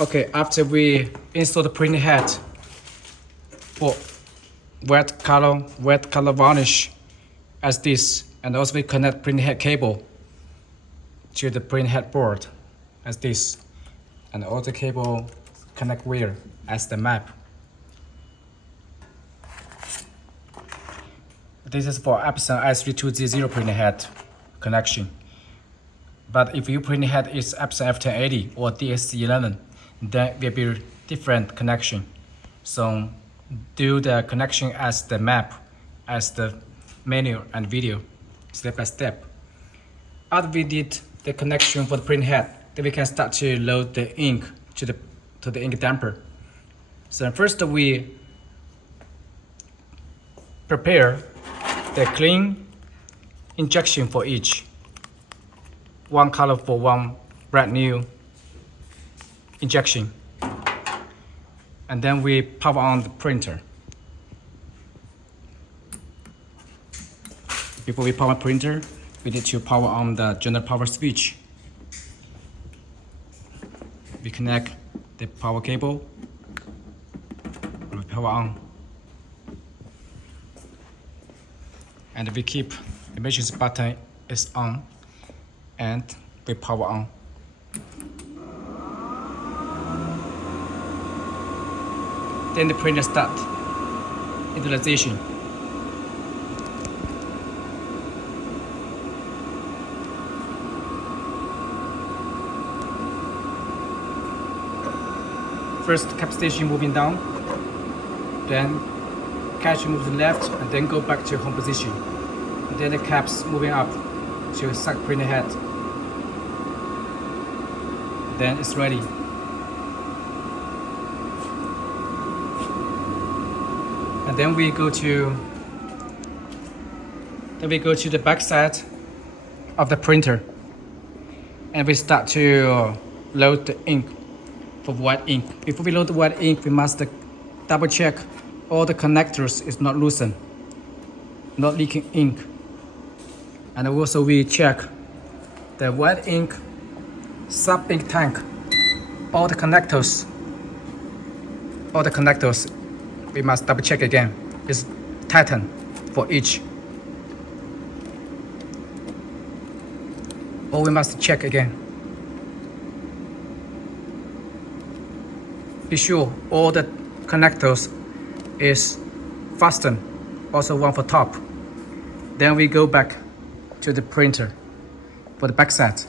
Okay, after we install the printing head for wet color varnish as this, and also we connect printing head cable to the printing head board as this, and all the cable connect wire as the map. This is for Epson i3200 printing head connection. But if your printing head is Epson F1080 or DS11, then will be different connection. So do the connection as the map, as the menu and video, step by step. After we did the connection for the printing head, then we can start to load the ink to the ink damper. So first we prepare the clean injection for each. One color for one brand new injection. And then we power on the printer. Before we power printer, we need to power on the general power switch. We connect the power cable. We power on. And we keep the emergency button is on, and we power on. Then the printer start initialization. First cap station moving down, then catch move to the left, and then go back to home position. And then the caps moving up to suck printer head. Then it's ready. And then we go to the back side of the printer, and we start to load the ink for white ink. Before we load the white ink, we must double check all the connectors is not loosened, not leaking ink. And also we check the white ink sub ink tank, all the connectors we must double check again. It's tightened for each. Or we must check again. Be sure all the connectors is fastened, also one for top. Then we go back to the printer for the back side.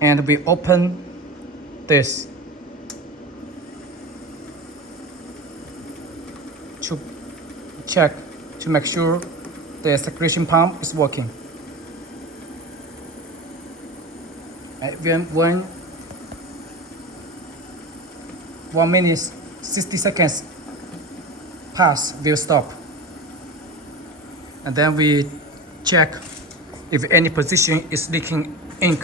And we open this to check, to make sure the circulation pump is working. And when 1 minute 60 seconds pass, we'll stop. And then we check if any position is leaking ink.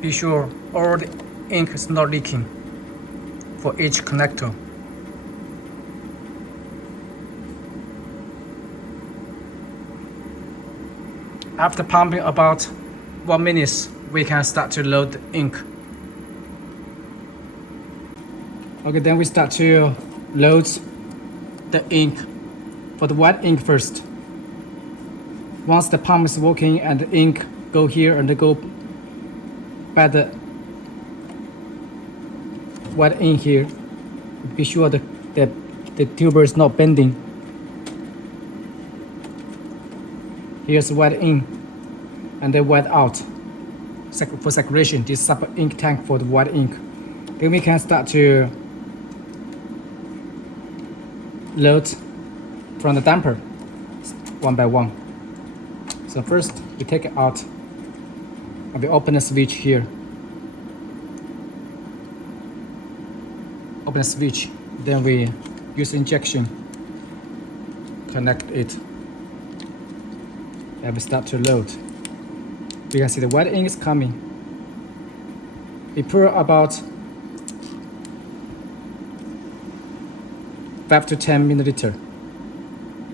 Be sure all the ink is not leaking for each connector. After pumping about 1 minute, we can start to load the ink. Okay, then we start to load the ink for the white ink first. Once the pump is working and the ink go here and go by the white ink here, be sure that the tuber is not bending. Here's white ink and the white out for circulation. This sub ink tank for the white ink. Then we can start to load from the damper one by one. So first we take it out and we open the switch here. Open the switch, then we use injection, connect it, and we start to load. You can see the white ink is coming. We pour about 5 to 10 milliliter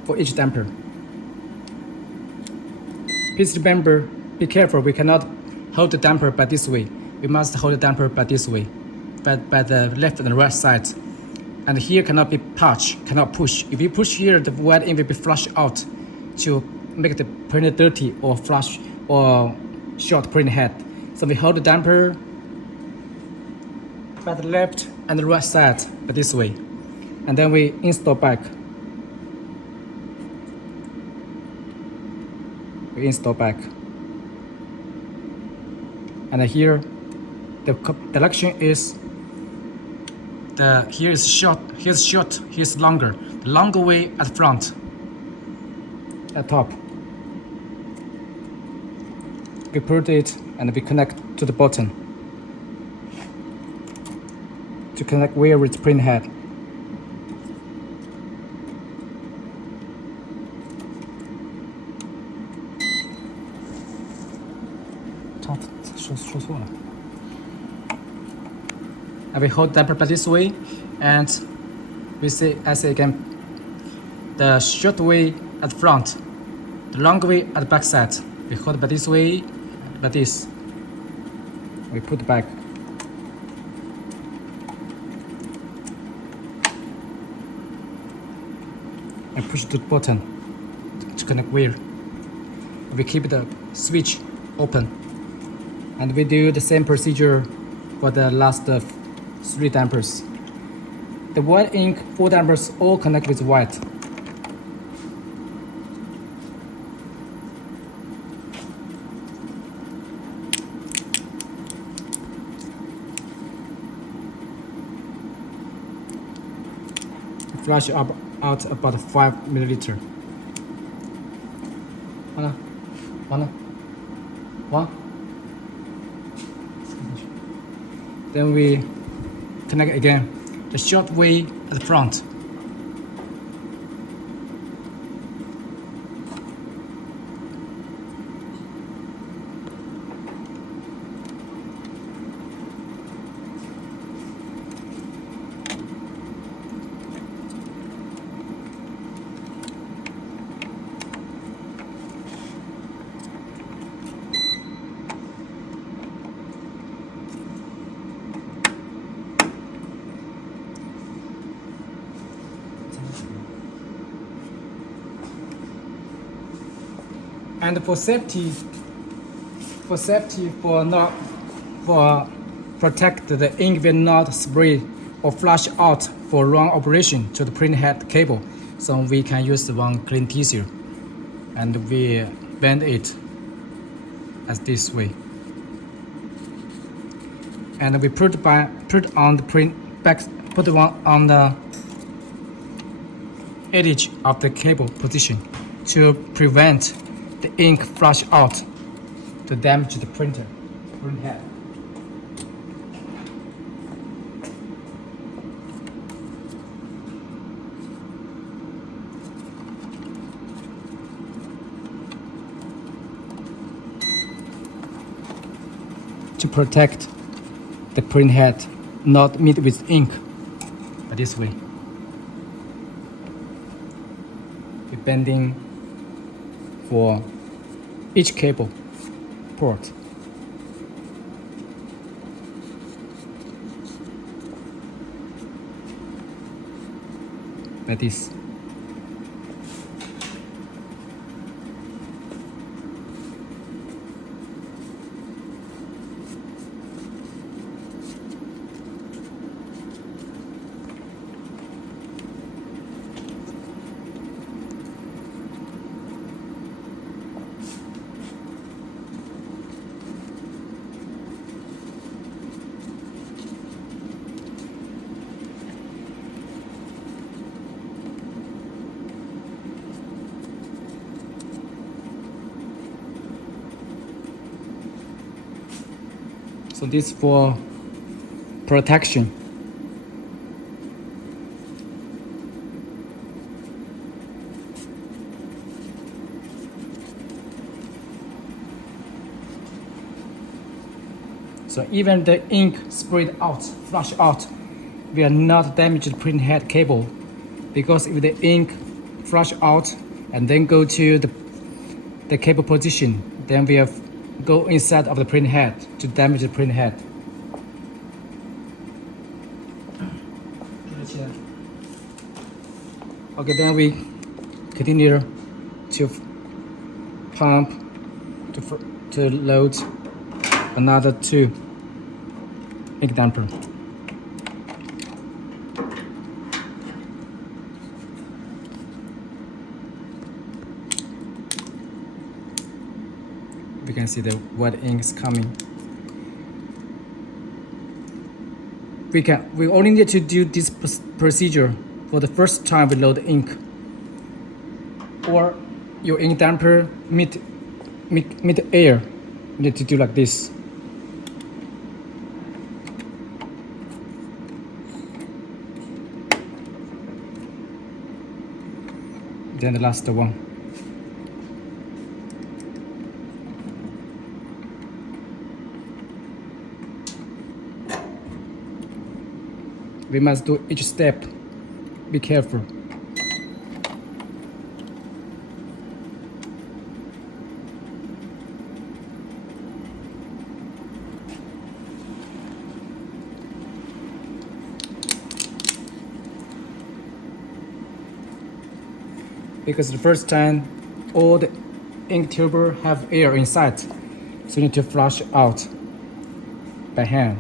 for each damper. Please remember be careful, we cannot hold the damper by this way. We must hold the damper by this way, by the left and right side. And here cannot be cannot push. If you push here, the wet ink will be flushed out to make the printer dirty or flush or short print head. So we hold the damper by the left and the right side by this way. And then we install back. We install back. And here, the direction is here is short, here's longer. The longer way at front, at top. We put it and we connect to the bottom to connect where it's print head. And we hold damper by this way, and we say, I say again, the short way at front, the long way at the back side. We hold by this way, by this. We put back. And push the button to connect where. We keep the switch open. And we do the same procedure for the last 3 dampers. The white ink 4 dampers all connect with white. Flush out about 5 milliliter. One. Then we connect again, the short way at the front. And for safety, for protect the ink will not spray or flush out for wrong operation to the print head cable. So we can use one clean tissue, and we bend it as this way. And we put on the print back, put one on the edge of the cable position to prevent the ink flush out to damage the print head. To protect the print head not meet with ink by this way. We're bending for each cable port. Like this. So this for protection. So even the ink sprayed out, flush out, will not damage the print head cable, because if the ink flush out and then go to the cable position, then we have go inside of the print head to damage the print head. Okay, then we continue to pump to load another 2 ink damper. We can see the white ink is coming. We only need to do this procedure for the first time we load ink, or your ink damper mid air. You need to do like this. Then the last one. We must do each step. Be careful. Because the first time all the ink tube have air inside, so you need to flush out by hand.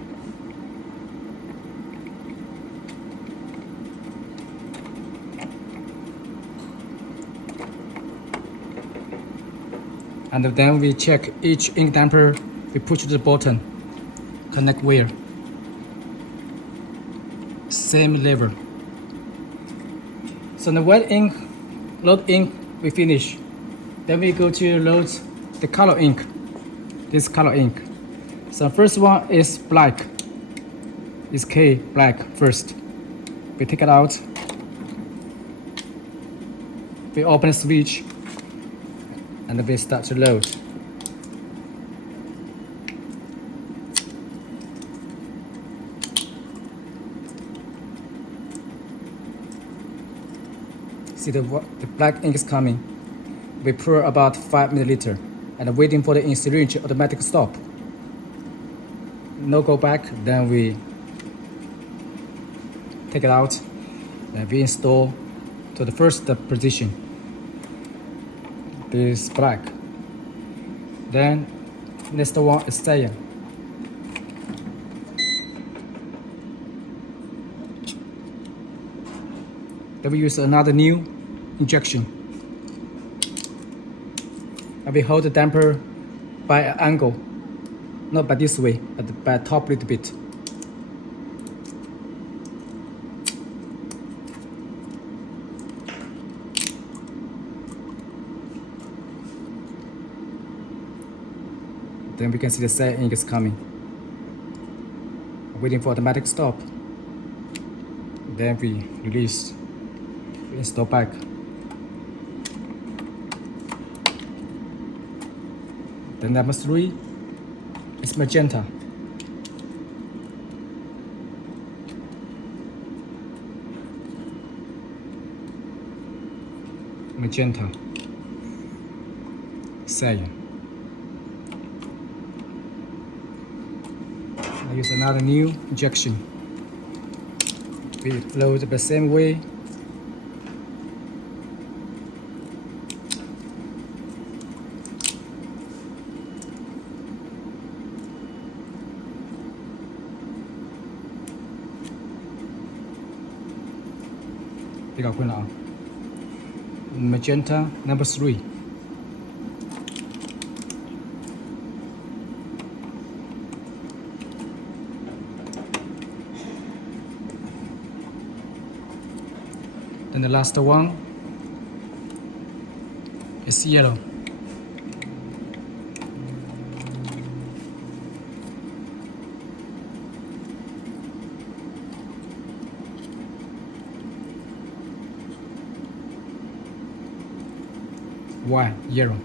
And then we check each ink damper. We push the button, connect wire, same lever. So the white ink, load ink, we finish. Then we go to load the color ink, this color ink. So first one is black, is K black first. We take it out. We open the switch and we start to load. See the black ink is coming. We pour about 5 milliliter and waiting for the ink syringe automatic stop. No go back, then we take it out and we install to the first position. This black. Then next one is cyan. Then we use another new injection. And we hold the damper by an angle, not by this way, but by top a little bit. Then we can see the cyan ink is coming. Waiting for automatic stop. Then we release. We install back. Then number 3 is magenta. Magenta. Cyan. I use another new injection. We load the same way. Magenta number 3. Then the last one is yellow. White, yellow.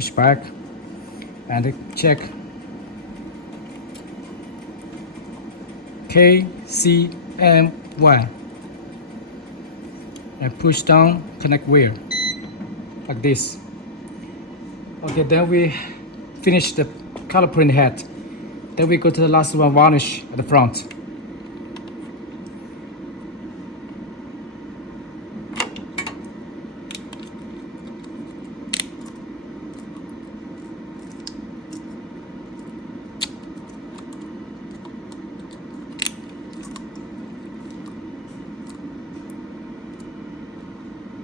push back and check KCMY and push down, connect wire like this. Okay, then we finish the color print head. Then we go to the last one, varnish at the front.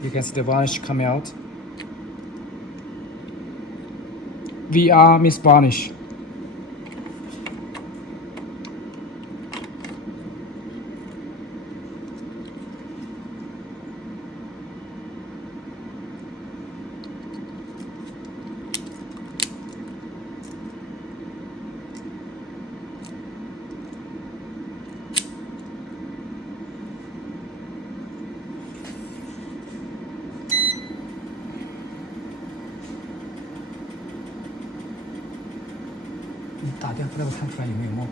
You can see the varnish coming out. VR means varnish.你打掉，不知道看出来有没有冒。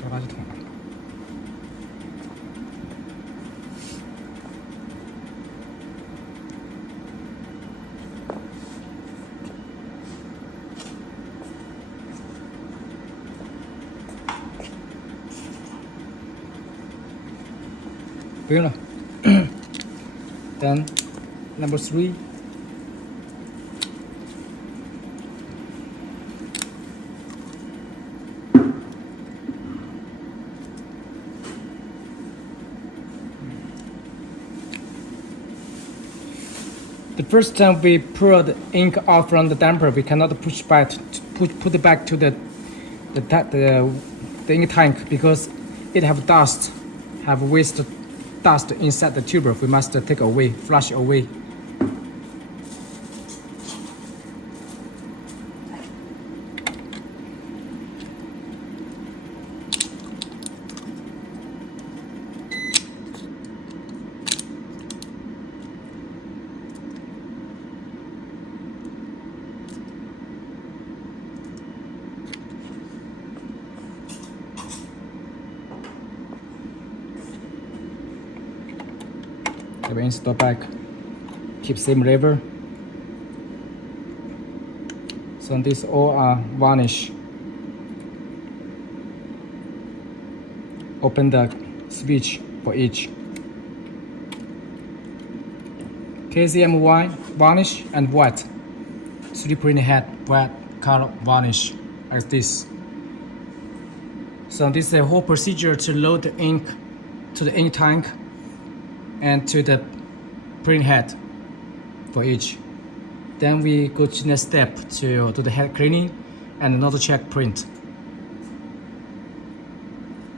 这个垃圾桶。不用了。Then number 3. The first time we pour the ink out from the damper, we cannot push back, put it back to the ink tank because it have dust, have waste dust inside the tuber. We must take away, flush away. We install back, keep same lever. So these all are varnish. Open the switch for each. KCMY varnish and white. 3D print head white color varnish like this. So this is the whole procedure to load the ink to the ink tank and to the print head for each. Then we go to the next step to do the head cleaning and another check print.